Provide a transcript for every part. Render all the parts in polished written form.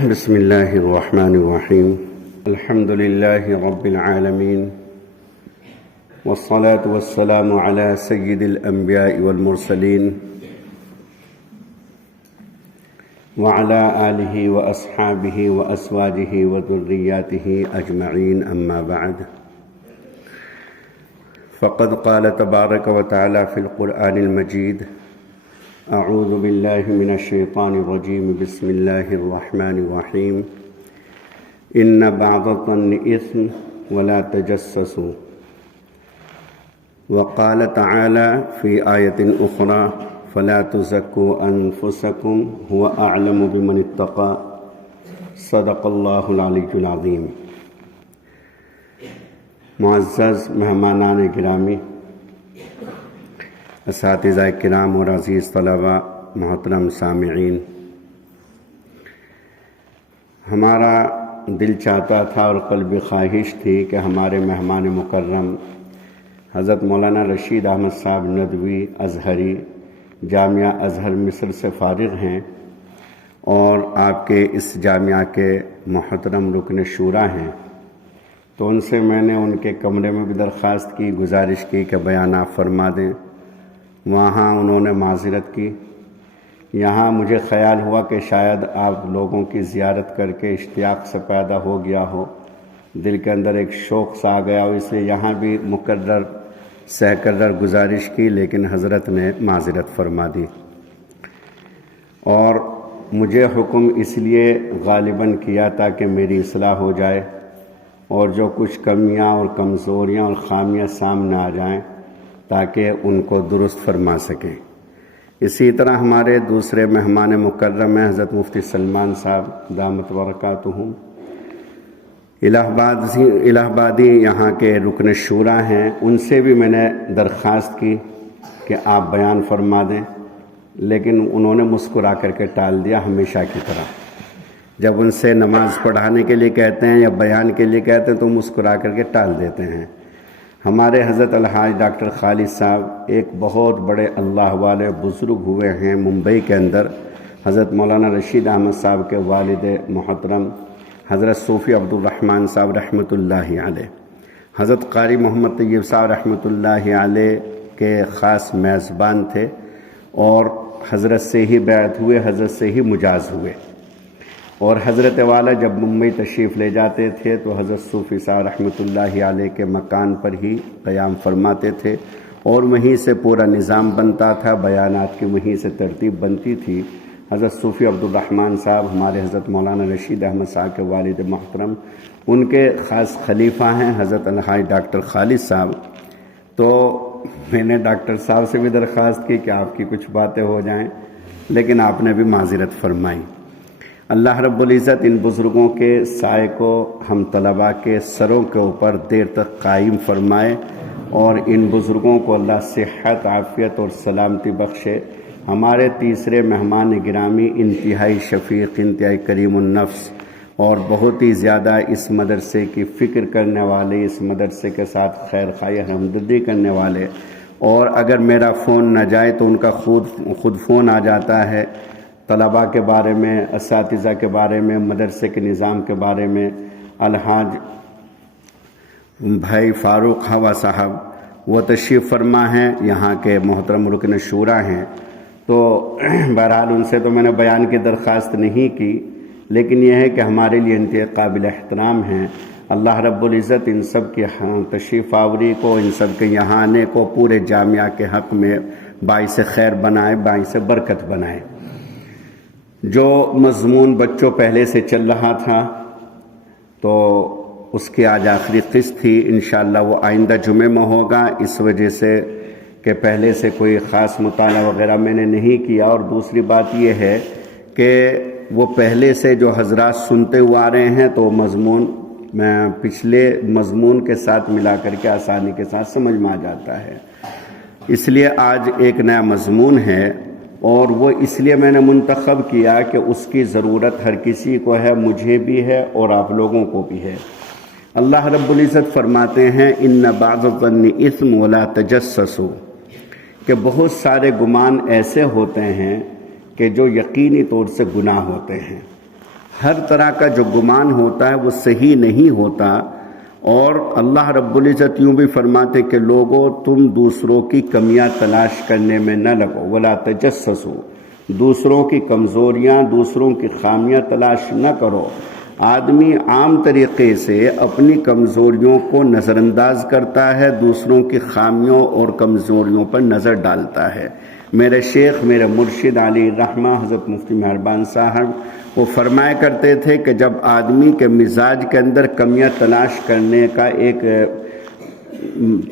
بسم اللہ الرحمن الرحیم الحمد للہ رب العالمین والصلاة والسلام علی سید الانبیاء والمرسلین وعلى آلہ واصحابہ وازواجہ وذریاتہ اجمعین اما بعد فقد قال تبارک وتعالی فی القرآن المجید اعوذ باللہ من الشیطان الرجیم بسم اللہ الرحمن الرحیم ان بعض الظن اثم ولا تجسسوا وقال تعالی فی آیت اخری فلا تزکوا انفسکم هو اعلم بمن اتقى صدق اللہ العلی العظیم۔ معزز مہمانان گرامی، اساتذہ کرام اور عزیز طلباء، محترم سامعین، ہمارا دل چاہتا تھا اور قلبی خواہش تھی کہ ہمارے مہمان مکرم حضرت مولانا رشید احمد صاحب ندوی ازہری جامعہ ازہر مصر سے فارغ ہیں اور آپ کے اس جامعہ کے محترم رکن شورا ہیں، تو ان سے میں نے ان کے کمرے میں بھی درخواست کی، گزارش کی کہ بیان آپ فرما دیں۔ وہاں انہوں نے معذرت کی۔ یہاں مجھے خیال ہوا کہ شاید آپ لوگوں کی زیارت کر کے اشتیاق سے پیدا ہو گیا ہو، دل کے اندر ایک شوق سا آ گیا ہو، اس لیے یہاں بھی سہ گزارش کی، لیکن حضرت نے معذرت فرما دی۔ اور مجھے حکم اس لیے غالباً کیا تاکہ میری اصلاح ہو جائے اور جو کچھ کمیاں اور کمزوریاں اور خامیاں سامنے آ جائیں تاکہ ان کو درست فرما سکیں۔ اسی طرح ہمارے دوسرے مہمان مکرم ہیں حضرت مفتی سلمان صاحب دامت برکاتہم، الہ آبادی یہاں کے رکن شورا ہیں، ان سے بھی میں نے درخواست کی کہ آپ بیان فرما دیں، لیکن انہوں نے مسکرا کر کے ٹال دیا ہمیشہ کی طرح۔ جب ان سے نماز پڑھانے کے لیے کہتے ہیں یا بیان کے لیے کہتے ہیں تو مسکرا کر کے ٹال دیتے ہیں۔ ہمارے حضرت الحاج ڈاکٹر خالد صاحب ایک بہت بڑے اللہ والے بزرگ ہوئے ہیں ممبئی کے اندر، حضرت مولانا رشید احمد صاحب کے والد محترم حضرت صوفی عبدالرحمن صاحب رحمۃ اللہ علیہ، حضرت قاری محمد طیب صاحب رحمۃ اللہ علیہ کے خاص میزبان تھے اور حضرت سے ہی بیعت ہوئے، حضرت سے ہی مجاز ہوئے، اور حضرت والا جب ممبئی تشریف لے جاتے تھے تو حضرت صوفی صاحب رحمۃ اللہ علیہ کے مکان پر ہی قیام فرماتے تھے اور وہیں سے پورا نظام بنتا تھا، بیانات کی وہیں سے ترتیب بنتی تھی۔ حضرت صوفی عبدالرحمن صاحب ہمارے حضرت مولانا رشید احمد صاحب کے والد محترم، ان کے خاص خلیفہ ہیں حضرت الحاج ڈاکٹر خالد صاحب۔ تو میں نے ڈاکٹر صاحب سے بھی درخواست کی کہ آپ کی کچھ باتیں ہو جائیں، لیکن آپ نے بھی معذرت فرمائی۔ اللہ رب العزت ان بزرگوں کے سائے کو ہم طلباء کے سروں کے اوپر دیر تک قائم فرمائے اور ان بزرگوں کو اللہ صحت، عافیت اور سلامتی بخشے۔ ہمارے تیسرے مہمان گرامی انتہائی شفیق، انتہائی کریم النفس اور بہت ہی زیادہ اس مدرسے کی فکر کرنے والے، اس مدرسے کے ساتھ خیر خواہی ہمدردی کرنے والے، اور اگر میرا فون نہ جائے تو ان کا خود فون آ جاتا ہے طلباء کے بارے میں، اساتذہ کے بارے میں، مدرسے کے نظام کے بارے میں۔ الحاج بھائی فاروق ہوا صاحب وہ تشریف فرما ہیں، یہاں کے محترم رکن شورا ہیں، تو بہرحال ان سے تو میں نے بیان کی درخواست نہیں کی، لیکن یہ ہے کہ ہمارے لیے انتہائی قابل احترام ہیں۔ اللہ رب العزت ان سب کی تشریف آوری کو، ان سب کے یہاں آنے کو پورے جامعہ کے حق میں باعث خیر بنائے، باعث برکت بنائے۔ جو مضمون بچوں پہلے سے چل رہا تھا تو اس کی آج آخری قسط تھی، انشاءاللہ وہ آئندہ جمعے میں ہوگا، اس وجہ سے کہ پہلے سے کوئی خاص مطالعہ وغیرہ میں نے نہیں کیا، اور دوسری بات یہ ہے کہ وہ پہلے سے جو حضرات سنتے ہوئے آ رہے ہیں تو مضمون میں پچھلے مضمون کے ساتھ ملا کر کے آسانی کے ساتھ سمجھ میں آ جاتا ہے، اس لیے آج ایک نیا مضمون ہے اور وہ اس لیے میں نے منتخب کیا کہ اس کی ضرورت ہر کسی کو ہے، مجھے بھی ہے اور آپ لوگوں کو بھی ہے۔ اللہ رب العزت فرماتے ہیں ان بعض الظن اثم ولا تجسسوا، کہ بہت سارے گمان ایسے ہوتے ہیں کہ جو یقینی طور سے گناہ ہوتے ہیں، ہر طرح کا جو گمان ہوتا ہے وہ صحیح نہیں ہوتا، اور اللہ رب العزت یوں بھی فرماتے کہ لوگوں تم دوسروں کی کمیاں تلاش کرنے میں نہ لگو، ولا تجسسوا، دوسروں کی کمزوریاں، دوسروں کی خامیاں تلاش نہ کرو۔ آدمی عام طریقے سے اپنی کمزوریوں کو نظر انداز کرتا ہے، دوسروں کی خامیوں اور کمزوریوں پر نظر ڈالتا ہے۔ میرے شیخ، میرے مرشد علی الرحمہ حضرت مفتی مہربان صاحب وہ فرمایا کرتے تھے کہ جب آدمی کے مزاج کے اندر کمیاں تلاش کرنے کا ایک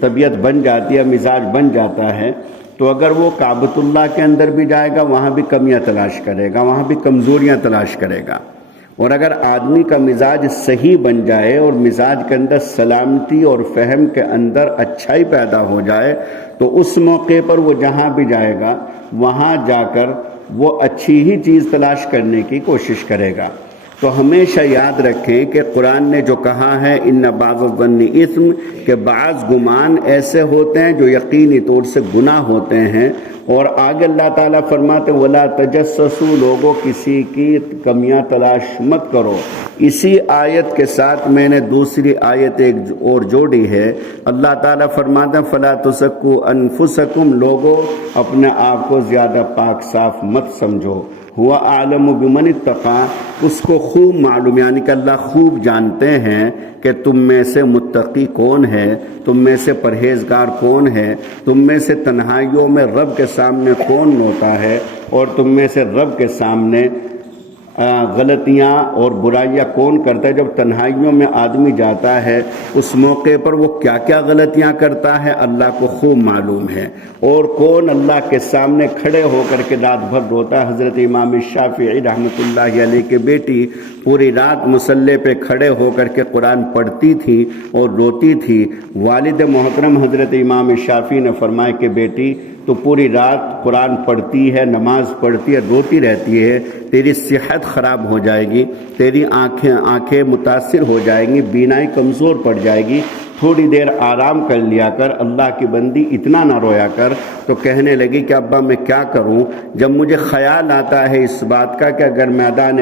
طبیعت بن جاتی ہے، مزاج بن جاتا ہے، تو اگر وہ کعبۃ اللہ کے اندر بھی جائے گا وہاں بھی کمیاں تلاش کرے گا، وہاں بھی کمزوریاں تلاش کرے گا۔ اور اگر آدمی کا مزاج صحیح بن جائے اور مزاج کے اندر سلامتی اور فہم کے اندر اچھائی پیدا ہو جائے تو اس موقع پر وہ جہاں بھی جائے گا وہاں جا کر وہ اچھی ہی چیز تلاش کرنے کی کوشش کرے گا۔ تو ہمیشہ یاد رکھیں کہ قرآن نے جو کہا ہے ان بعض الظن اثم، کہ بعض گمان ایسے ہوتے ہیں جو یقینی طور سے گناہ ہوتے ہیں، اور آگے اللہ تعالیٰ فرماتے ولا تجسسوا، لوگوں کسی کی کمیاں تلاش مت کرو۔ اسی آیت کے ساتھ میں نے دوسری آیت ایک اور جوڑی ہے، اللہ تعالیٰ فرماتے ہیں فلا تزکوا انفسکم، لوگوں اپنے آپ کو زیادہ پاک صاف مت سمجھو، ہوا اعلم بمن اتقی، اس کو خوب معلوم، یعنی کہ اللہ خوب جانتے ہیں کہ تم میں سے متقی کون ہے، تم میں سے پرہیزگار کون ہے، تم میں سے تنہائیوں میں رب کے سامنے کون روتا ہے، اور تم میں سے رب کے سامنے غلطیاں اور برائیاں کون کرتا ہے۔ جب تنہائیوں میں آدمی جاتا ہے اس موقع پر وہ کیا کیا غلطیاں کرتا ہے اللہ کو خوب معلوم ہے، اور کون اللہ کے سامنے کھڑے ہو کر کے رات بھر روتا ہے۔ حضرت امام شافعی رحمۃ اللہ علیہ کی بیٹی پوری رات مصلی پہ کھڑے ہو کر کے قرآن پڑھتی تھی اور روتی تھی۔ والد محترم حضرت امام شافعی نے فرمایا کہ بیٹی تو پوری رات قرآن پڑھتی ہے، نماز پڑھتی ہے، روتی رہتی ہے، تیری صحت خراب ہو جائے گی، تیری آنکھیں متاثر ہو جائیں گی، بینائی کمزور پڑ جائے گی، تھوڑی دیر آرام کر لیا کر، اللہ کی بندی اتنا نہ رویا کر۔ تو کہنے لگی کہ ابا میں کیا کروں؟ جب مجھے خیال آتا ہے اس بات کا کہ اگر میدان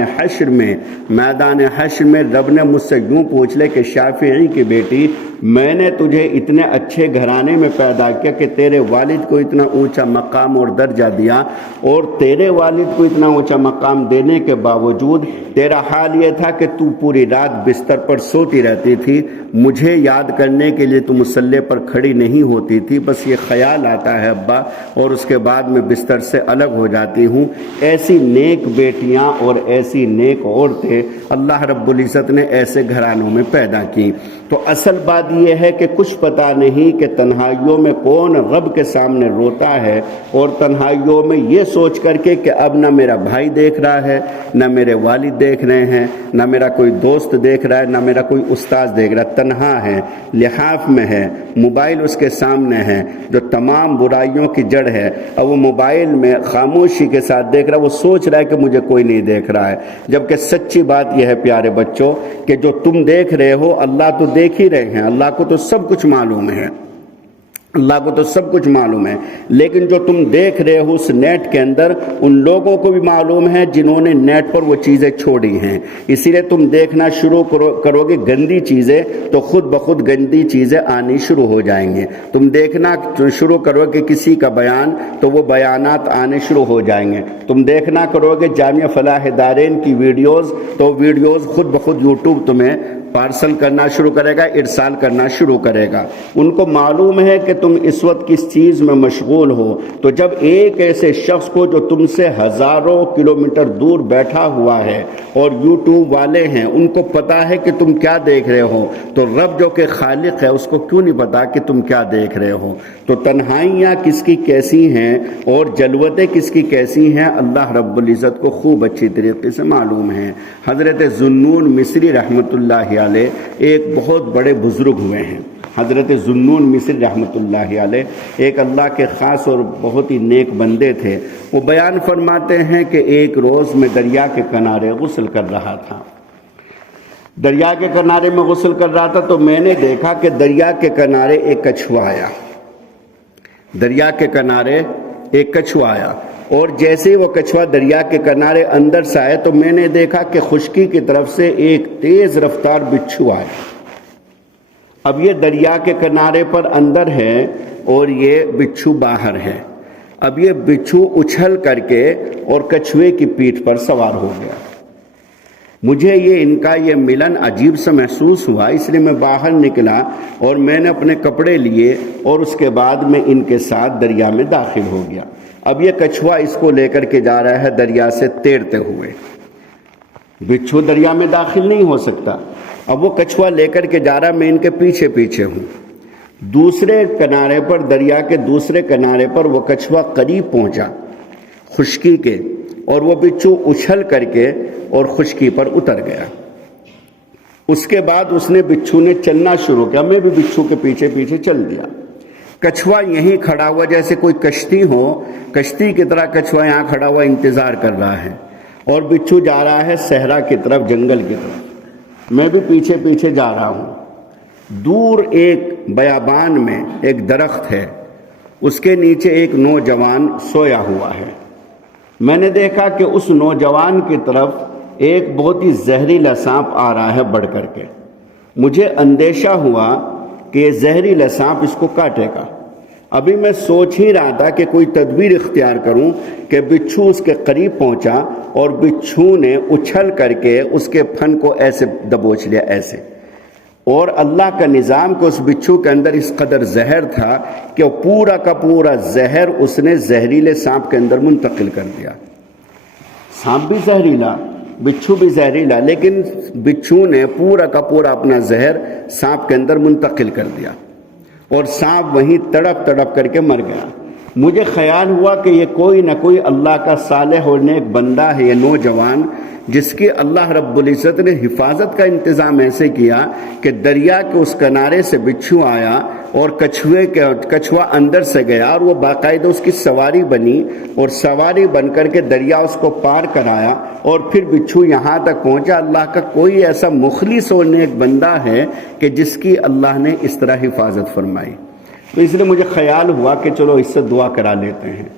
حشر میں رب نے مجھ سے یوں پوچھ لے کہ شافعی کی بیٹی میں نے تجھے اتنے اچھے گھرانے میں پیدا کیا کہ تیرے والد کو اتنا اونچا مقام اور درجہ دیا، اور تیرے والد کو اتنا اونچا مقام دینے کے باوجود تیرا حال یہ تھا کہ تو پوری رات بستر پر سوتی رہتی تھی، مجھے یاد کرنے کے لیے تو مصلی پر کھڑی نہیں ہوتی تھی، بس یہ خیال آتا ہے ابا اور اس کے بعد میں بستر سے الگ ہو جاتی ہوں۔ ایسی نیک بیٹیاں اور ایسی نیک عورتیں اللہ رب العزت نے ایسے گھرانوں میں پیدا کی۔ تو اصل بات یہ ہے کہ کچھ پتہ نہیں کہ تنہائیوں میں کون رب کے سامنے روتا ہے، اور تنہائیوں میں یہ سوچ کر کے کہ اب نہ میرا بھائی دیکھ رہا ہے، نہ میرے والد دیکھ رہے ہیں، نہ میرا کوئی دوست دیکھ رہا ہے، نہ میرا کوئی استاد دیکھ رہا ہے، تنہا ہے، لحاف میں ہے، موبائل اس کے سامنے ہے جو تمام برائیوں کی جڑ ہے، اب وہ موبائل میں خاموشی کے ساتھ دیکھ رہا ہے، وہ سوچ رہا ہے کہ مجھے کوئی نہیں دیکھ رہا ہے، جبکہ سچی بات یہ ہے پیارے بچوں کہ جو تم دیکھ رہے ہو اللہ تو دیکھ ہی رہے ہیں، اللہ کو تو سب کچھ معلوم ہے، اللہ کو تو سب کچھ معلوم ہے، لیکن جو تم دیکھ رہے ہو اس نیٹ کے اندر ان لوگوں کو بھی معلوم ہے جنہوں نے نیٹ پر وہ چیزیں چھوڑی ہیں، اسی لیے تم دیکھنا شروع کرو گے گندی چیزیں تو خود بخود گندی چیزیں آنی شروع ہو جائیں گے، تم دیکھنا شروع کرو گے کسی کا بیان تو وہ بیانات آنے شروع ہو جائیں گے، تم دیکھنا کرو گے جامعہ فلاح دارین کی ویڈیوز تو ویڈیوز خود بخود یوٹیوب تمہیں پارسل کرنا شروع کرے گا، ارسال کرنا شروع کرے گا۔ ان کو معلوم ہے کہ تم اس وقت کس چیز میں مشغول ہو، تو جب ایک ایسے شخص کو جو تم سے ہزاروں کلومیٹر دور بیٹھا ہوا ہے اور یوٹیوب والے ہیں ان کو پتا ہے کہ تم کیا دیکھ رہے ہو، تو رب جو کہ خالق ہے اس کو کیوں نہیں پتا کہ تم کیا دیکھ رہے ہو؟ تو تنہائیاں کس کی کیسی ہیں اور جلوتیں کس کی کیسی ہیں اللہ رب العزت کو خوب اچھی طریقے سے معلوم ہے۔ حضرت ذوالنون مصری رحمۃ اللہ علیہ ایک بہت بڑے بزرگ ہوئے ہیں، حضرت ذوالنون مصری رحمۃ اللہ علیہ ایک اللہ کے خاص اور بہت ہی نیک بندے تھے۔ وہ بیان فرماتے ہیں کہ ایک روز میں دریا کے کنارے غسل کر رہا تھا، دریا کے کنارے میں غسل کر رہا تھا تو میں نے دیکھا کہ دریا کے کنارے ایک کچھوا آیا، دریا کے کنارے ایک کچھوا آیا، اور جیسے ہی وہ کچھوا دریا کے کنارے اندر سے آئے تو میں نے دیکھا کہ خشکی کی طرف سے ایک تیز رفتار بچھو آئے. اب یہ دریا کے کنارے پر اندر ہے اور یہ بچھو باہر ہے. اب یہ بچھو اچھل کر کے اور کچھوے کی پیٹھ پر سوار ہو گیا. مجھے ان کا ملن عجیب سا محسوس ہوا، اس لیے میں باہر نکلا اور میں نے اپنے کپڑے لیے اور اس کے بعد میں ان کے ساتھ دریا میں داخل ہو گیا. اب یہ کچھوا اس کو لے کر کے جا رہا ہے دریا سے تیرتے ہوئے. بچھو دریا میں داخل نہیں ہو سکتا. اب وہ کچھوا لے کر کے جا رہا، میں ان کے پیچھے پیچھے ہوں. دوسرے کنارے پر، دریا کے دوسرے کنارے پر وہ کچھوا قریب پہنچا خشکی کے، اور وہ بچھو اچھل کر کے اور خشکی پر اتر گیا. اس کے بعد بچھو نے چلنا شروع کیا. میں بھی بچھو کے پیچھے پیچھے چل دیا. کچھوا یہیں کھڑا ہوا جیسے کوئی کشتی ہو، کشتی کی طرح کچھوا یہاں کھڑا ہوا انتظار کر رہا ہے، اور بچھو جا رہا ہے صحرا کی طرف، جنگل کی طرف. میں بھی پیچھے پیچھے جا رہا ہوں. دور ایک بیابان میں ایک درخت ہے، اس کے نیچے ایک نوجوان سویا ہوا ہے. میں نے دیکھا کہ اس نوجوان کی طرف ایک بہت ہی زہریلا سانپ آ رہا ہے بڑھ کر کے. مجھے اندیشہ ہوا کہ یہ زہریلا سانپ اس کو کاٹے گا. ابھی میں سوچ ہی رہا تھا کہ کوئی تدبیر اختیار کروں کہ بچھو اس کے قریب پہنچا اور بچھو نے اچھل کر کے اس کے پھن کو ایسے دبوچ لیا ایسے. اور اللہ کا نظام کہ اس بچھو کے اندر اس قدر زہر تھا کہ وہ پورا کا پورا زہر اس نے زہریلے سانپ کے اندر منتقل کر دیا. سانپ بھی زہریلا، بچھو بھی زہریلا، لیکن بچھو نے پورا کا پورا اپنا زہر سانپ کے اندر منتقل کر دیا اور سانپ وہیں تڑپ تڑپ کر کے مر گیا. مجھے خیال ہوا کہ یہ کوئی نہ کوئی اللہ کا صالح اور نیک بندہ ہے، یہ نوجوان، جس کی اللہ رب العزت نے حفاظت کا انتظام ایسے کیا کہ دریا کے اس کنارے سے بچھو آیا اور کچھوا اندر سے گیا، اور وہ باقاعدہ اس کی سواری بنی اور سواری بن کر کے دریا اس کو پار کرایا اور پھر بچھو یہاں تک پہنچا. اللہ کا کوئی ایسا مخلص اور نیک بندہ ہے کہ جس کی اللہ نے اس طرح حفاظت فرمائی. تو اس لیے مجھے خیال ہوا کہ چلو اس سے دعا کرا لیتے ہیں.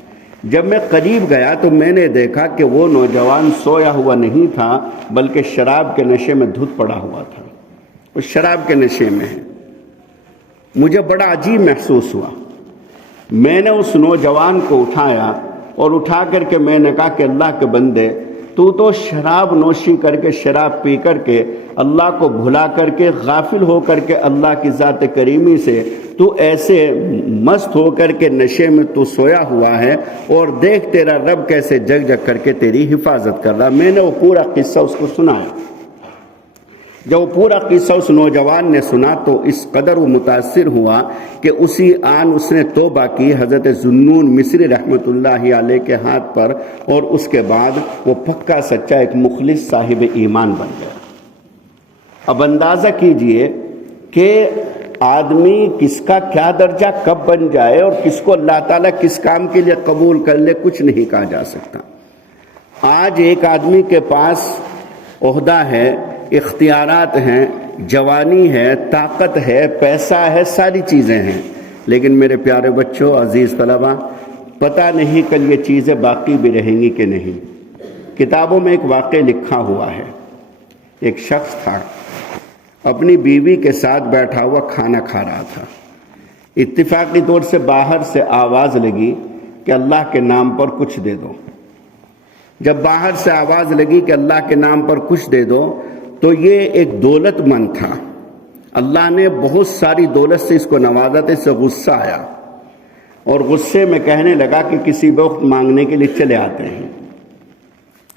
جب میں قریب گیا تو میں نے دیکھا کہ وہ نوجوان سویا ہوا نہیں تھا بلکہ شراب کے نشے میں دھت پڑا ہوا تھا. وہ شراب کے نشے میں ہے. مجھے بڑا عجیب محسوس ہوا. میں نے اس نوجوان کو اٹھایا اور اٹھا کر کے میں نے کہا کہ اللہ کے بندے، تو شراب نوشی کر کے، شراب پی کر کے، اللہ کو بھلا کر کے، غافل ہو کر کے اللہ کی ذات کریمی سے تو ایسے مست ہو کر کے نشے میں تو سویا ہوا ہے، اور دیکھ تیرا رب کیسے جگ جگ کر کے تیری حفاظت کر رہا. میں نے وہ پورا قصہ اس کو سنایا. جب وہ پورا قصہ اس نوجوان نے سنا تو اس قدر وہ متاثر ہوا کہ اسی آن اس نے توبہ کی حضرت ذوالنون مصری رحمۃ اللہ علیہ کے ہاتھ پر، اور اس کے بعد وہ پکا سچا ایک مخلص صاحب ایمان بن گیا. اب اندازہ کیجئے کہ آدمی کس کا کیا درجہ کب بن جائے اور کس کو اللہ تعالیٰ کس کام کے لیے قبول کر لے، کچھ نہیں کہا جا سکتا. آج ایک آدمی کے پاس عہدہ ہے، اختیارات ہیں، جوانی ہے، طاقت ہے، پیسہ ہے، ساری چیزیں ہیں، لیکن میرے پیارے بچوں، عزیز طلبہ، پتہ نہیں کل یہ چیزیں باقی بھی رہیں گی کہ نہیں. کتابوں میں ایک واقعہ لکھا ہوا ہے. ایک شخص تھا، اپنی بیوی کے ساتھ بیٹھا ہوا کھانا کھا رہا تھا. اتفاقی طور سے باہر سے آواز لگی کہ اللہ کے نام پر کچھ دے دو. جب باہر سے آواز لگی کہ اللہ کے نام پر کچھ دے دو تو یہ ایک دولت مند تھا. اللہ نے بہت ساری دولت سے اس کو نوازا تھا. اس سے غصہ آیا اور غصے میں کہنے لگا کہ کسی بھی وقت مانگنے کے لیے چلے آتے ہیں،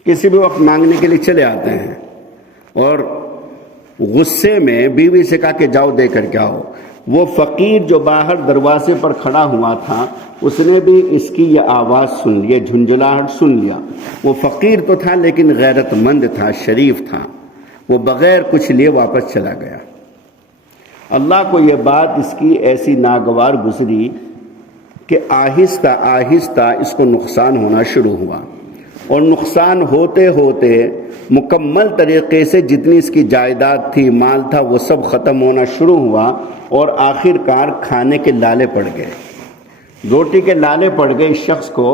کسی بھی وقت مانگنے کے لیے چلے آتے ہیں. اور غصے میں بیوی سے کہا کہ جاؤ دے کر کے آؤ. وہ فقیر جو باہر دروازے پر کھڑا ہوا تھا اس نے بھی اس کی یہ آواز سن لی، جھنجھلاہٹ سن لیا. وہ فقیر تو تھا لیکن غیرت مند تھا، شریف تھا. وہ بغیر کچھ لیے واپس چلا گیا. اللہ کو یہ بات اس کی ایسی ناگوار گزری کہ آہستہ آہستہ اس کو نقصان ہونا شروع ہوا، اور نقصان ہوتے ہوتے مکمل طریقے سے جتنی اس کی جائیداد تھی، مال تھا، وہ سب ختم ہونا شروع ہوا، اور آخر کار کھانے کے لالے پڑ گئے، روٹی کے لالے پڑ گئے اس شخص کو.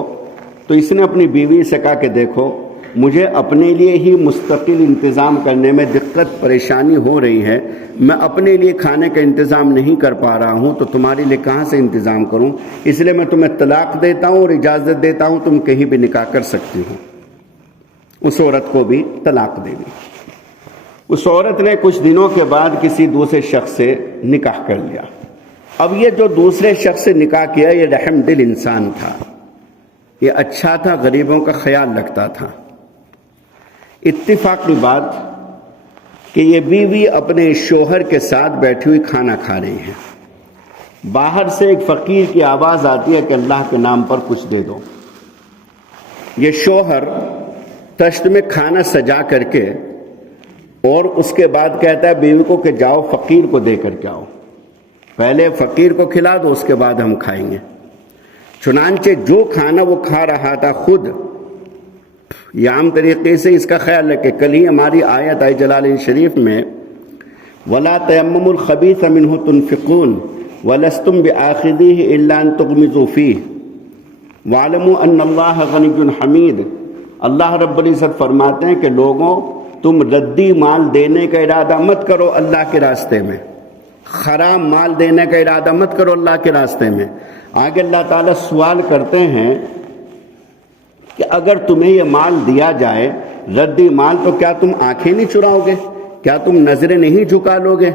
تو اس نے اپنی بیوی سے کہا کہ دیکھو مجھے اپنے لیے ہی مستقل انتظام کرنے میں دقت پریشانی ہو رہی ہے، میں اپنے لیے کھانے کا انتظام نہیں کر پا رہا ہوں، تو تمہارے لیے کہاں سے انتظام کروں؟ اس لیے میں تمہیں طلاق دیتا ہوں اور اجازت دیتا ہوں تم کہیں بھی نکاح کر سکتی ہو۔ اس عورت کو بھی طلاق دے دی۔ اس عورت نے کچھ دنوں کے بعد کسی دوسرے شخص سے نکاح کر لیا۔ اب یہ جو دوسرے شخص سے نکاح کیا یہ رحم دل انسان تھا، یہ اچھا تھا، غریبوں کا خیال رکھتا تھا۔ اتفاق کی بات کہ یہ بیوی اپنے شوہر کے ساتھ بیٹھی ہوئی کھانا کھا رہی ہے، باہر سے ایک فقیر کی آواز آتی ہے کہ اللہ کے نام پر کچھ دے دو۔ یہ شوہر تشت میں کھانا سجا کر کے اور اس کے بعد کہتا ہے بیوی کو کہ جاؤ فقیر کو دے کر کے آؤ، پہلے فقیر کو کھلا دو اس کے بعد ہم کھائیں گے۔ چنانچہ جو کھانا وہ کھا رہا تھا خود یہ عام طریقے سے اس کا خیال رکھے، کل ہی ہماری آیت آئی جلالین شریف میں وَلَا تَيَمَّمُوا الْخَبِيثَ مِنْهُ تُنْفِقُونَ وَلَسْتُمْ بِآخِذِيهِ إِلَّا أَن تُغْمِضُوا فِيهِ وَاعْلَمُوا أَنَّ اللَّهَ غَنِيٌّ حَمِيدٌ۔ اللہ رب العزت فرماتے ہیں کہ لوگوں تم ردی مال دینے کا ارادہ مت کرو اللہ کے راستے میں، حرام مال دینے کا ارادہ مت کرو اللہ کے راستے میں۔ آگے اللہ تعالیٰ سوال کرتے ہیں کہ اگر تمہیں یہ مال دیا جائے ردی مال تو کیا تم آنکھیں نہیں چراؤ گے؟ کیا تم نظریں نہیں جھکا لو گے؟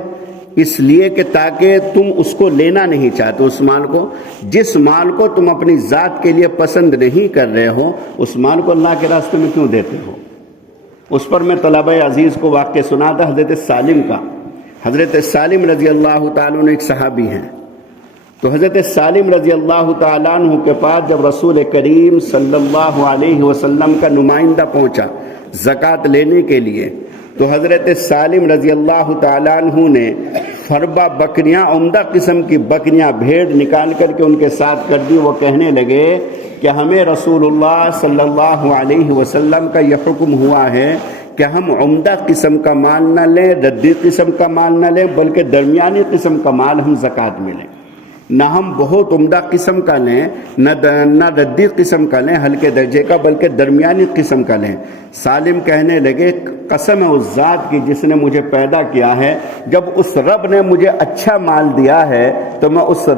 اس لیے کہ تاکہ تم اس کو لینا نہیں چاہتے، اس مال کو، جس مال کو تم اپنی ذات کے لیے پسند نہیں کر رہے ہو اس مال کو اللہ کے راستے میں کیوں دیتے ہو؟ اس پر میں طلبہ عزیز کو واقعہ سنا تھا حضرت سالم کا۔ حضرت سالم رضی اللہ تعالیٰ عنہ ایک صحابی ہیں، تو حضرت سالم رضی اللہ تعالیٰ عنہ کے پاس جب رسول کریم صلی اللہ علیہ وسلم کا نمائندہ پہنچا زکوٰۃ لینے کے لیے، تو حضرت سالم رضی اللہ تعالیٰ عنہ نے فربہ بکریاں، عمدہ قسم کی بکریاں، بھیڑ نکال کر کے ان کے ساتھ کر دی۔ وہ کہنے لگے کہ ہمیں رسول اللہ صلی اللہ علیہ وسلم کا یہ حکم ہوا ہے کہ ہم عمدہ قسم کا مال نہ لیں، ردی قسم کا مال نہ لیں، بلکہ درمیانی قسم کا مال ہم زکوٰۃ میں لیں، نہ ہم بہت عمدہ قسم کا لیں نہ ردی قسم کا لیں ہلکے درجے کا، بلکہ درمیانی قسم کا لیں۔ سالم کہنے لگے قسم ہے اس ذات کی جس نے مجھے پیدا کیا ہے، جب اس رب نے مجھے اچھا مال دیا ہے تو میں اس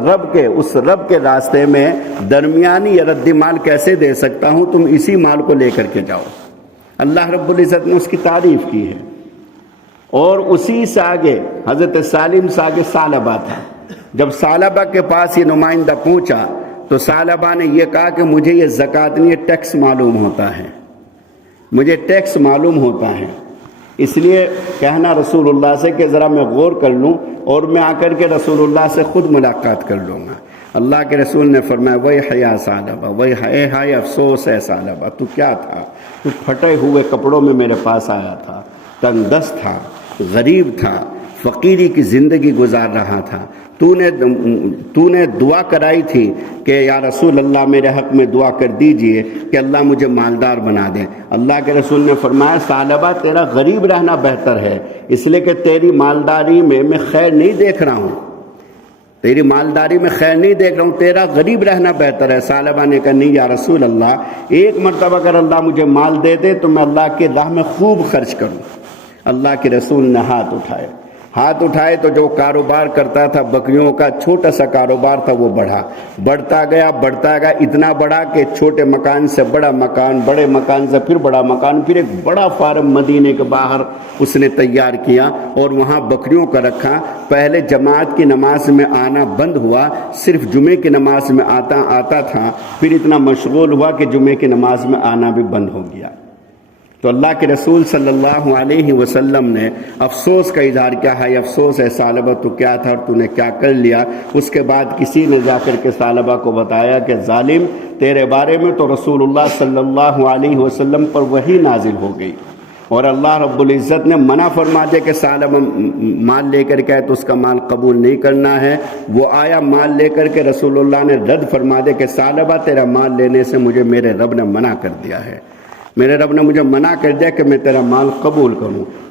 رب کے راستے میں درمیانی یا ردی مال کیسے دے سکتا ہوں؟ تم اسی مال کو لے کر کے جاؤ۔ اللہ رب العزت نے اس کی تعریف کی ہے۔ اور اسی سے آگے حضرت سالم سے آگے ثعلبہ تھا۔ جب ثعلبہ کے پاس یہ نمائندہ پہنچا تو ثعلبہ نے یہ کہا کہ مجھے یہ زکوٰۃ نہیں، یہ ٹیکس معلوم ہوتا ہے، مجھے ٹیکس معلوم ہوتا ہے، اس لیے کہنا رسول اللہ سے کہ ذرا میں غور کر لوں اور میں آ کر کے رسول اللہ سے خود ملاقات کر لوں گا۔ اللہ کے رسول نے فرمایا وَيْحَ يَا ثعلبہ، وَيْحَ ہائے افسوس ہے ثعلبہ، تو کیا تھا؟ تو پھٹے ہوئے کپڑوں میں میرے پاس آیا تھا، تنگ دست تھا، غریب تھا، فقیری کی زندگی گزار رہا تھا، تو نے دعا کرائی تھی کہ یا رسول اللہ میرے حق میں دعا کر دیجئے کہ اللہ مجھے مالدار بنا دے۔ اللہ کے رسول نے فرمایا ثعلبہ تیرا غریب رہنا بہتر ہے، اس لیے کہ تیری مالداری میں خیر نہیں دیکھ رہا ہوں، تیری مالداری میں خیر نہیں دیکھ رہا ہوں، تیرا غریب رہنا بہتر ہے۔ ثعلبہ نے کہا نہیں یا رسول اللہ، ایک مرتبہ اگر اللہ مجھے مال دے دے تو میں اللہ کی راہ میں خوب خرچ کروں۔ اللہ کے رسول نے ہاتھ اٹھائے تو جو کاروبار کرتا تھا بکریوں کا، چھوٹا سا کاروبار تھا، وہ بڑھتا گیا، اتنا بڑا کہ چھوٹے مکان سے بڑا مکان، بڑے مکان سے پھر بڑا مکان، پھر ایک بڑا فارم مدینے کے باہر اس نے تیار کیا اور وہاں بکریوں کا رکھا۔ پہلے جماعت کی نماز میں آنا بند ہوا، صرف جمعے کی نماز میں آتا تھا، پھر اتنا مشغول ہوا کہ جمعے کی نماز میں آنا بھی بند ہو گیا۔ تو اللہ کے رسول صلی اللہ علیہ وسلم نے افسوس کا اظہار کیا ہے، افسوس ہے ثعلبہ تو کیا تھا اور تو نے کیا کر لیا۔ اس کے بعد کسی نے جا کر کے ثعلبہ کو بتایا کہ ظالم تیرے بارے میں تو رسول اللہ صلی اللہ علیہ وسلم پر وحی نازل ہو گئی اور اللہ رب العزت نے منع فرما دیا کہ ثعلبہ مال لے کر کے تو اس کا مال قبول نہیں کرنا ہے۔ وہ آیا مال لے کر کے، رسول اللہ نے رد فرما دیا کہ ثعلبہ تیرا مال لینے سے مجھے میرے رب نے منع کر دیا ہے، میرے رب نے مجھے منع کر دیا کہ میں تیرا مال قبول کروں۔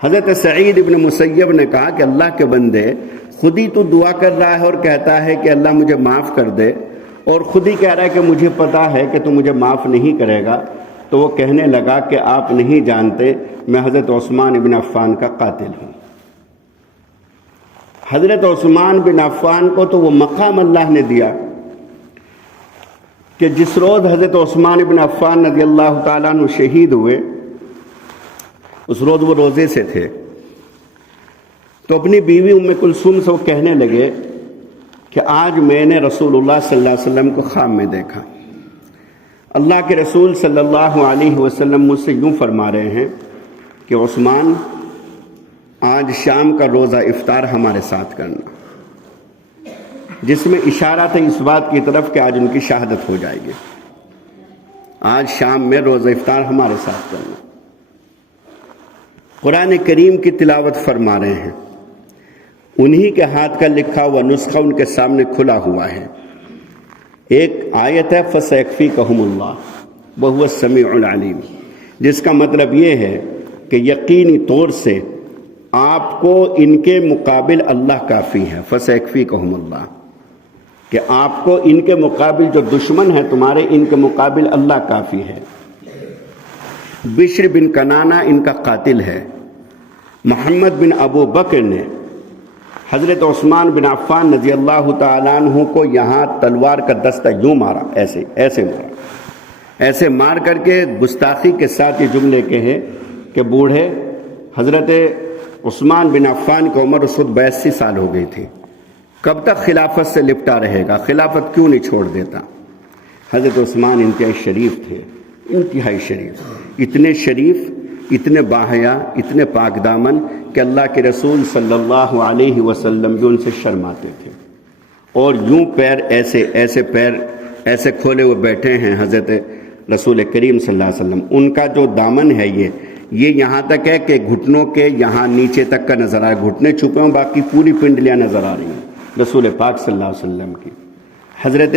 حضرت سعید ابن مسیب نے کہا کہ اللہ کے بندے، خود ہی تو دعا کر رہا ہے اور کہتا ہے کہ اللہ مجھے معاف کر دے، اور خود ہی کہہ رہا ہے کہ مجھے پتا ہے کہ تو مجھے معاف نہیں کرے گا۔ تو وہ کہنے لگا کہ آپ نہیں جانتے میں حضرت عثمان بن عفان کا قاتل ہوں۔ حضرت عثمان بن عفان کو تو وہ مقام اللہ نے دیا کہ جس روز حضرت عثمان بن عفان رضی اللہ تعالیٰ عنہ شہید ہوئے، اس روز وہ روزے سے تھے، تو اپنی بیوی ام کلثوم سے وہ کہنے لگے کہ آج میں نے رسول اللہ صلی اللہ علیہ وسلم کو خواب میں دیکھا، اللہ کے رسول صلی اللہ علیہ وسلم مجھ سے یوں فرما رہے ہیں کہ عثمان، آج شام کا روزہ افطار ہمارے ساتھ کرنا، جس میں اشارہ تھا اس بات کی طرف کہ آج ان کی شہادت ہو جائے گی۔ آج شام میں روزہ افطار ہمارے ساتھ کرنا۔ قرآن کریم کی تلاوت فرما رہے ہیں، انہی کے ہاتھ کا لکھا ہوا نسخہ ان کے سامنے کھلا ہوا ہے۔ ایک آیت ہے فَسَيَكْفِيكَهُمُ اللَّهُ وَهُوَ السَّمِيعُ الْعَلِيمُ، جس کا مطلب یہ ہے کہ یقینی طور سے آپ کو ان کے مقابل اللہ کافی ہے۔ فَسَيَكْفِيكَهُمُ اللَّهُ، کہ آپ کو ان کے مقابل جو دشمن ہیں تمہارے، ان کے مقابل اللہ کافی ہے۔ بشر بن کنانہ ان کا قاتل ہے۔ محمد بن ابو بکر نے حضرت عثمان بن عفان رضی اللہ تعالیٰ عنہ کو یہاں تلوار کا دستہ یوں مارا، ایسے مارا، ایسے مار کر کے گستاخی کے ساتھ یہ جملے کہے کہ بوڑھے، حضرت عثمان بن عفان کی عمر اس وقت 82 سال ہو گئی تھی، کب تک خلافت سے لپٹا رہے گا، خلافت کیوں نہیں چھوڑ دیتا۔ حضرت عثمان انتہائی شریف تھے، انتہائی شریف، اتنے شریف، اتنے باحیا، اتنے پاک دامن کہ اللہ کے رسول صلی اللہ علیہ وسلم بھی ان سے شرماتے تھے، اور یوں پیر ایسے کھولے ہوئے بیٹھے ہیں حضرت رسول کریم صلی اللہ علیہ وسلم۔ ان کا جو دامن ہے یہ یہاں تک ہے کہ گھٹنوں کے یہاں نیچے تک کا نظر آ رہا ہے، گھٹنے چھپے ہیں، باقی پوری پنڈلیاں نظر آ رہی ہیں رسول پاک صلی اللہ علیہ وسلم کی۔ حضرت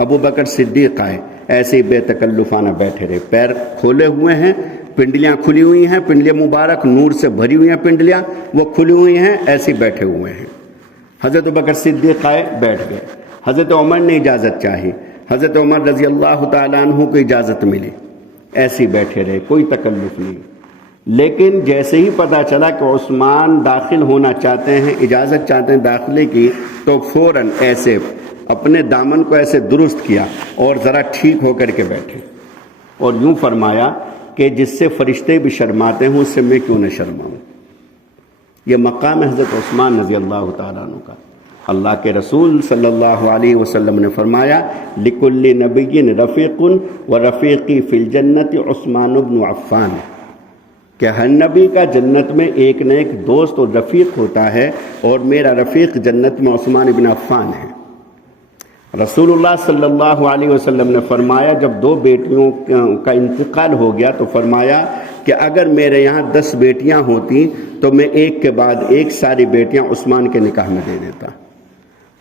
ابو بکر صدیق آئے، ایسے ہی بے تکلفانہ بیٹھے رہے، پیر کھولے ہوئے ہیں، پنڈلیاں کھلی ہوئی ہیں، پنڈلیاں مبارک نور سے بھری ہوئی ہیں، پنڈلیاں وہ کھلی ہوئی ہیں، ایسے بیٹھے ہوئے ہیں۔ حضرت بکر صدیق آئے، بیٹھ گئے۔ حضرت عمر نے اجازت چاہی، حضرت عمر رضی اللہ تعالیٰ عنہ کو اجازت ملی، ایسے ہی بیٹھے رہے، کوئی تکلف نہیں۔ لیکن جیسے ہی پتہ چلا کہ عثمان داخل ہونا چاہتے ہیں، اجازت چاہتے ہیں داخلے کی، تو فوراً ایسے اپنے دامن کو ایسے درست کیا اور ذرا ٹھیک ہو کر کے بیٹھے، اور یوں فرمایا کہ جس سے فرشتے بھی شرماتے ہوں اس سے میں کیوں نہ شرماؤں۔ یہ مقام ہے حضرت عثمان رضی اللہ تعالیٰ عنہ کا۔ اللہ کے رسول صلی اللہ علیہ وسلم نے فرمایا لِكُلِّ نَبِيٍّ رَفِيقٌ وَرَفِيقِي فِي الْجَنَّةِ عثمان بن عفان، کہ ہر نبی کا جنت میں ایک نہ ایک دوست اور رفیق ہوتا ہے، اور میرا رفیق جنت میں عثمان بن عفان ہے۔ رسول اللہ صلی اللہ علیہ وسلم نے فرمایا جب 2 بیٹیوں کا انتقال ہو گیا تو فرمایا کہ اگر میرے یہاں 10 بیٹیاں ہوتی تو میں ایک کے بعد ایک ساری بیٹیاں عثمان کے نکاح میں دے دیتا۔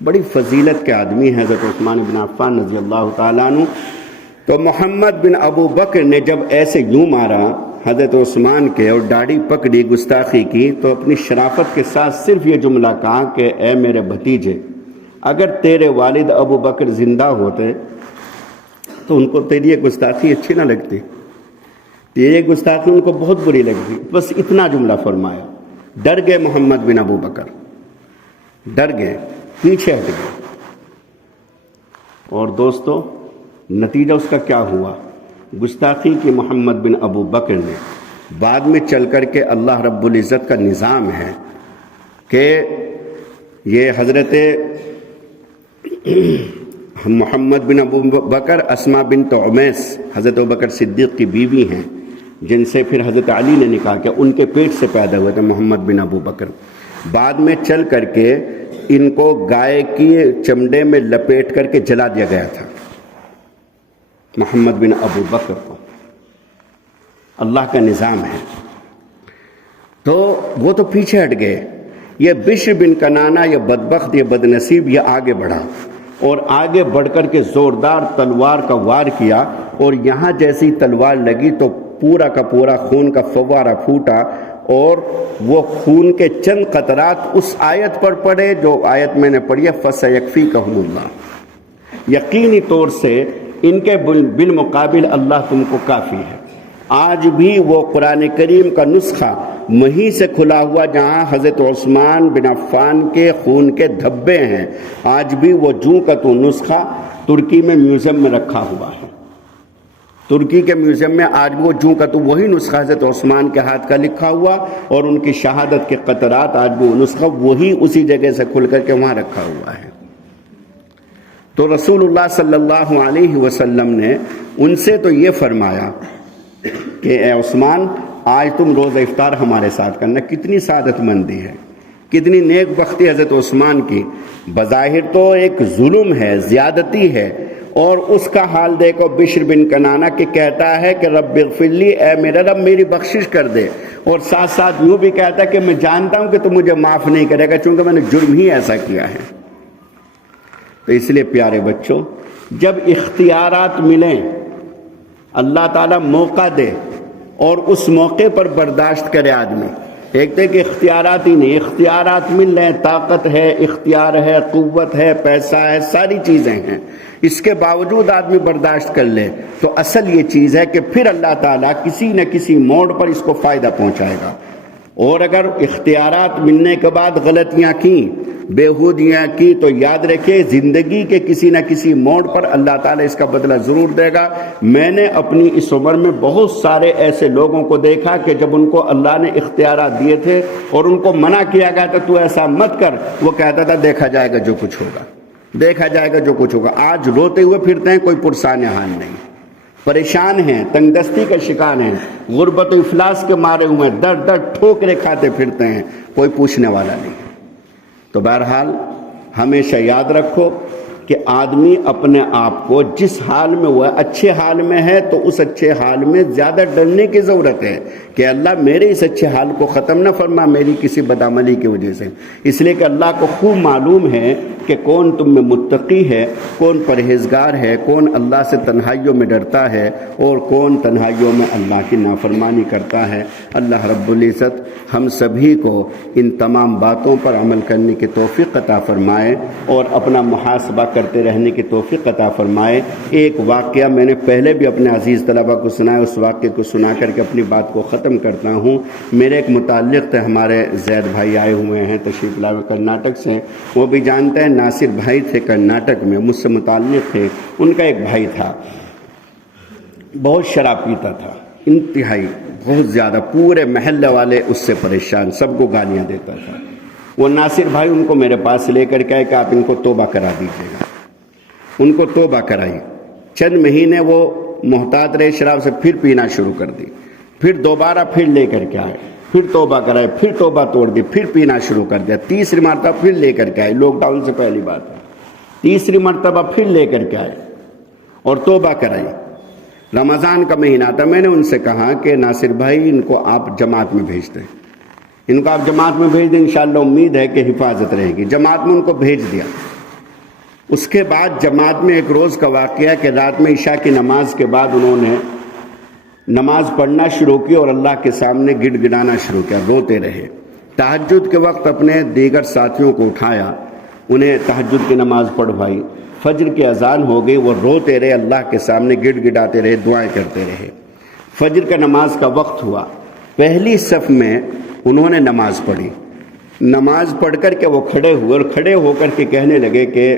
بڑی فضیلت کے آدمی ہیں حضرت عثمان بن عفان رضی اللہ تعالیٰ عنہ۔ تو محمد بن ابو بکر نے جب ایسے یوں مارا حضرت عثمان کے اور داڑھی پکڑی، گستاخی کی، تو اپنی شرافت کے ساتھ صرف یہ جملہ کہا کہ اے میرے بھتیجے، اگر تیرے والد ابو بکر زندہ ہوتے تو ان کو تیری یہ گستاخی اچھی نہ لگتی، یہ گستاخی ان کو بہت بری لگتی۔ بس اتنا جملہ فرمایا، ڈر گئے محمد بن ابو بکر، ڈر گئے، پیچھے ہٹ گئے۔ اور دوستو نتیجہ اس کا کیا ہوا؟ گستاخی کی محمد بن ابو بکر نے بعد میں چل کر کے اللہ رب العزت کا نظام ہے کہ یہ حضرت محمد بن ابو بکر اسما بنت عمیس حضرت ابو بکر صدیق کی بیوی ہیں، جن سے پھر حضرت علی نے نکاح کیا، ان کے پیٹ سے پیدا ہوئے تھے محمد بن ابو بکر۔ بعد میں چل کر کے ان کو گائے کی چمڑے میں لپیٹ کر کے جلا دیا گیا تھا محمد بن ابو بکر کو۔ اللہ کا نظام ہے۔ تو وہ تو پیچھے ہٹ گئے، یہ بشر بن کنانہ، یہ بدبخت، یہ بدنصیب، یہ آگے بڑھا اور آگے بڑھ کر کے زوردار تلوار کا وار کیا، اور یہاں جیسی تلوار لگی تو پورا کا پورا خون کا فوارہ پھوٹا اور وہ خون کے چند قطرات اس آیت پر پڑے جو آیت میں نے پڑھی ہے فَسَيَكْفِيكَهُمُ اللَّهُ، یقینی طور سے ان کے بالمقابل اللہ تم کو کافی ہے۔ آج بھی وہ قرآن کریم کا نسخہ وہیں سے کھلا ہوا جہاں حضرت عثمان بن عفان کے خون کے دھبے ہیں، آج بھی وہ جوں کا تو نسخہ ترکی میں میوزیم میں رکھا ہوا ہے۔ ترکی کے میوزیم میں آج وہ جوں کا تو وہی نسخہ حضرت عثمان کے ہاتھ کا لکھا ہوا اور ان کی شہادت کے قطرات، آج وہ نسخہ وہی اسی جگہ سے کھل کر کے وہاں رکھا ہوا ہے۔ تو رسول اللہ صلی اللہ علیہ وسلم نے ان سے تو یہ فرمایا کہ اے عثمان، آج تم روزہ افطار ہمارے ساتھ کرنا۔ کتنی سعادت مندی ہے، کتنی نیک بختی حضرت عثمان کی۔ بظاہر تو ایک ظلم ہے، زیادتی ہے، اور اس کا حال دیکھو بشر بن کنانہ کہ کہتا ہے کہ رب اغفر لی، اے میرا رب میری بخشش کر دے، اور ساتھ ساتھ یوں بھی کہتا ہے کہ میں جانتا ہوں کہ تو مجھے معاف نہیں کرے گا چونکہ میں نے جرم ہی ایسا کیا ہے۔ تو اس لیے پیارے بچوں، جب اختیارات ملیں، اللہ تعالیٰ موقع دے اور اس موقع پر برداشت کرے آدمی۔ ایک تو کہ اختیارات ہی نہیں، اختیارات مل رہے ہیں، طاقت ہے، اختیار ہے، قوت ہے، پیسہ ہے، ساری چیزیں ہیں، اس کے باوجود آدمی برداشت کر لے تو اصل یہ چیز ہے کہ پھر اللہ تعالیٰ کسی نہ کسی موڑ پر اس کو فائدہ پہنچائے گا۔ اور اگر اختیارات ملنے کے بعد غلطیاں کی، بےہودیاں کی، تو یاد رکھے زندگی کے کسی نہ کسی موڑ پر اللہ تعالیٰ اس کا بدلہ ضرور دے گا۔ میں نے اپنی اس عمر میں بہت سارے ایسے لوگوں کو دیکھا کہ جب ان کو اللہ نے اختیارات دیے تھے اور ان کو منع کیا گیا تھا تو ایسا مت کر، وہ کہتا تھا دیکھا جائے گا جو کچھ ہوگا، دیکھا جائے گا جو کچھ ہوگا۔ آج روتے ہوئے پھرتے ہیں، کوئی پرسان حال نہیں، پریشان ہیں، تنگ دستی کا شکار ہیں، غربت و افلاس کے مارے ہوئے ہیں، در در ٹھوکرے کھاتے پھرتے ہیں، کوئی پوچھنے والا نہیں۔ تو بہرحال ہمیشہ یاد رکھو کہ آدمی اپنے آپ کو جس حال میں وہ اچھے حال میں ہے تو اس اچھے حال میں زیادہ ڈرنے کی ضرورت ہے کہ اللہ میرے اس اچھے حال کو ختم نہ فرما میری کسی بدعملی کی وجہ سے، اس لیے کہ اللہ کو خوب معلوم ہے کہ کون تم میں متقی ہے، کون پرہیزگار ہے، کون اللہ سے تنہائیوں میں ڈرتا ہے اور کون تنہائیوں میں اللہ کی نافرمانی کرتا ہے۔ اللہ رب العزت ہم سبھی کو ان تمام باتوں پر عمل کرنے کی توفیق عطا فرمائے اور اپنا محاسبہ کرتے رہنے کی توفیق عطا فرمائے۔ ایک واقعہ میں نے پہلے بھی اپنے عزیز طلبہ کو سنایا، اس واقعے کو سنا کر کے اپنی بات کو ختم کرتا ہوں۔ میرے ایک متعلق تھے، ہمارے زید بھائی آئے ہوئے ہیں تشریف لائے کرناٹک سے، وہ بھی جانتے ہیں، ناصر بھائی تھے کرناٹک میں، مجھ سے متعلق تھے۔ ان کا ایک بھائی تھا، بہت شراب پیتا تھا، انتہائی بہت زیادہ، پورے محلے والے اس سے پریشان، سب کو گالیاں دیتا تھا۔ وہ ناصر بھائی ان کو میرے پاس لے کر کے کہ آپ ان کو توبہ کرا دیجیے گا۔ ان کو توبہ کرائی، چند مہینے وہ محتاط رہے شراب سے، پھر پینا شروع کر دی، پھر دوبارہ پھر لے کر کے آئے، پھر توبہ کرائے، پھر توبہ توڑ دی، پھر پینا شروع کر دیا، تیسری مرتبہ پھر لے کر کے آئے، لاک ڈاؤن سے پہلی بات ہے، تیسری مرتبہ پھر لے کر کے آئے اور توبہ کرائی۔ رمضان کا مہینہ تھا، میں نے ان سے کہا کہ ناصر بھائی ان کو آپ جماعت میں بھیج دیں، ان کو آپ جماعت میں بھیج دیں، انشاءاللہ امید ہے کہ حفاظت رہے گی۔ جماعت میں ان کو بھیج دیا۔ اس کے بعد جماعت میں ایک روز کا واقعہ کہ رات میں عشاء کی نماز کے بعد انہوں نے نماز پڑھنا شروع کی اور اللہ کے سامنے گڑ گڑانا شروع کیا، روتے رہے۔ تہجد کے وقت اپنے دیگر ساتھیوں کو اٹھایا، انہیں تہجد کی نماز پڑھوائی، فجر کی اذان ہو گئی، وہ روتے رہے، اللہ کے سامنے گڑ گڑاتے رہے، دعائیں کرتے رہے۔ فجر کا نماز کا وقت ہوا، پہلی صف میں انہوں نے نماز پڑھی، نماز پڑھ کر کے وہ کھڑے ہوئے اور کھڑے ہو کر کے کہنے لگے کہ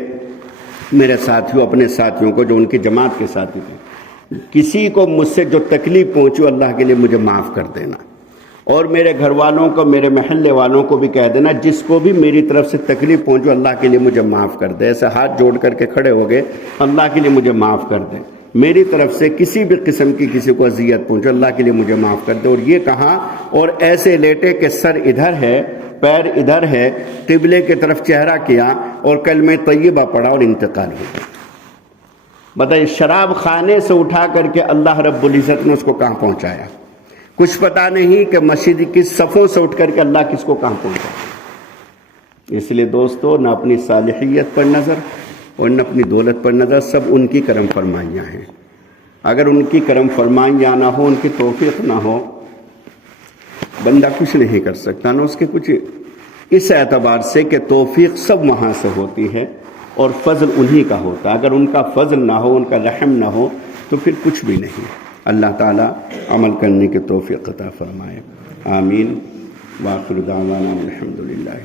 میرے ساتھیوں، اپنے ساتھیوں کو جو ان کی جماعت کے ساتھی تھے، کسی کو مجھ سے جو تکلیف پہنچی اللہ کے لیے مجھے معاف کر دینا، اور میرے گھر والوں کو، میرے محلے والوں کو بھی کہہ دینا جس کو بھی میری طرف سے تکلیف پہنچو اللہ کے لیے مجھے معاف کر دے۔ ایسے ہاتھ جوڑ کر کے کھڑے ہو گئے، اللہ کے لیے مجھے معاف کر دے، میری طرف سے کسی بھی قسم کی کسی کو اذیت پہنچو اللہ کے لیے مجھے معاف کر دے۔ اور یہ کہا اور ایسے لیٹے کہ سر ادھر ہے، پیر ادھر ہے، قبلے کی طرف چہرہ کیا اور کلمہ طیبہ پڑھا اور انتقال ہو گیا۔ بتائیے، شراب خانے سے اٹھا کر کے اللہ رب العزت نے اس کو کہاں پہنچایا؟ کچھ پتہ نہیں کہ مسجد کی صفوں سے اٹھ کر کے اللہ کس کو کہاں پہنچایا۔ اس لیے دوستو، نہ اپنی صالحیت پر نظر اور نہ اپنی دولت پر نظر، سب ان کی کرم فرمائیاں ہیں۔ اگر ان کی کرم فرمائیاں نہ ہو، ان کی توفیق نہ ہو، بندہ کچھ نہیں کر سکتا نا اس کے کچھ، اس اعتبار سے کہ توفیق سب وہاں سے ہوتی ہے اور فضل انہی کا ہوتا ہے. اگر ان کا فضل نہ ہو، ان کا رحم نہ ہو تو پھر کچھ بھی نہیں. اللہ تعالیٰ عمل کرنے کی توفیق عطا فرمائے. آمین. وآخر دعوانا الحمدللہ.